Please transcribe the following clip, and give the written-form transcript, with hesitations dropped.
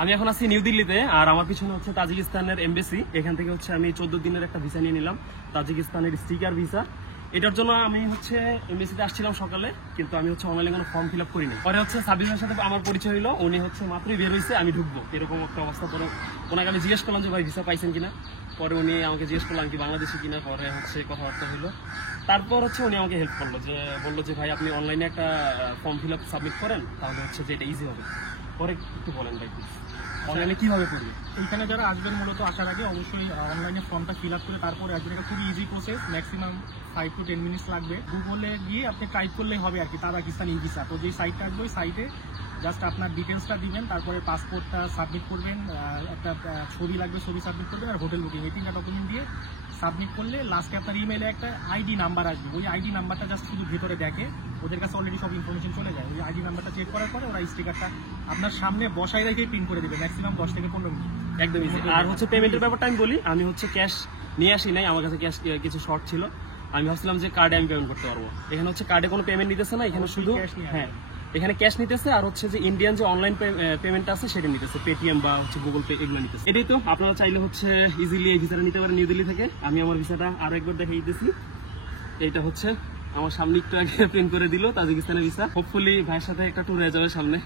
আমি এখন আছি নিউ দিল্লিতে, আর আমার পিছনে হচ্ছে তাজিকিস্তানের এমবেসি। এখান থেকে হচ্ছে আমি 14 দিনের একটা ভিসা নিয়ে নিলাম, তাজিকিস্তানের স্টিকার ভিসা। এটার জন্য আমি হচ্ছে এমবেসিতে আসছিলাম সকালে, কিন্তু আমি হচ্ছে অনলাইনে কোনো ফর্ম ফিল আপ করিনি। পরে হচ্ছে সাবিরের সাথে আমার পরিচয় হলো, উনি হচ্ছে মাত্রই বের হয়েছে আমি ঢুকবো এরকম একটা অবস্থা। পরে ওনাকে আমি জিজ্ঞেস করলাম যে ভাই ভিসা পাইছেন কিনা। পরে উনি আমাকে জিজ্ঞেস করলাম কি বাংলাদেশি কিনা। পরে হচ্ছে কথাবার্তা হলো, তারপর হচ্ছে উনি আমাকে হেল্প করলো, যে বললো যে ভাই আপনি অনলাইনে একটা ফর্ম ফিল আপ সাবমিট করেন, তাহলে হচ্ছে যে এটা ইজি হবে। পরে একটু বলেন ভাই প্লিজ, অনলাইনে কিভাবে করবে? এইখানে যারা আসবেন মূলত আসার আগে অবশ্যই অনলাইনে ফর্মটা ফিল আপ করে তারপরে আসবেন। এটা খুবই easy process, maximum 5 to 10 minutes লাগবে। গুগলে গিয়ে আপনি টাইপ করলেই হবে আর কি তাজিকিস্তান ই ভিসা। তো যেই সাইটটা আসবে ওই সাইটে জাস্ট আপনার ডিটেলসটা দিবেন, তারপরে পাসপোর্টটা সাবমিট করবেন, একটা ছবি লাগবে, ছবি সাবমিট করবেন, আর হোটেল বুকিং, এই 3টা ডকুমেন্ট দিয়ে সাবমিট করলে লাস্টে আপনার ইমেইলে একটা আইডি নাম্বার আসবে। ওই আইডি নাম্বারটা জাস্ট শুধু ভেতরে দেখে, ওদের কাছে অলরেডি সব ইনফরমেশন চলে যায়। ওই আইডি নাম্বারটা চেক করার পরে ওরা স্টিকারটা আপনার সামনে বসাই রেখেই প্রিন্ট করে দেবে, ম্যাক্সিমাম 10 থেকে 15 মিনিট। একদম ইজি। আর হচ্ছে পেমেন্টের ব্যাপারটা আমি বলি, আমি হচ্ছে ক্যাশ নিয়ে আসি নাই, আমার কাছে ক্যাশ কিছু শর্ট ছিল। আমি ভাবছিলাম যে কার্ডে আমি পেমেন্ট করতে পারবো। এখানে হচ্ছে কার্ডে কোনো পেমেন্ট নিতেছে না, এখানে শুধু হ্যাঁ এখানে ক্যাশ নিতেছে, আর হচ্ছে যে ইন্ডিয়ান যে অনলাইন পেমেন্ট আছে সেটা নিতেছে, পেটিএম বা হচ্ছে গুগল পে এগুলো নিতেছে। এটাই তো, আপনারা চাইলে হচ্ছে ইজিলি এই ভিসাটা নিতে পারেন নিউ দিল্লি থেকে। আমি আমার ভিসাটা আরো একবার দেখিয়ে দিতেছি। এইটা হচ্ছে আমার সামনে একটু আগে প্রিন্ট করে দিল তাজিকিস্তানের ভিসা। হোপফুলি ভাইয়ের সাথে একটা ট্যুর হয়ে যাবে সামনে।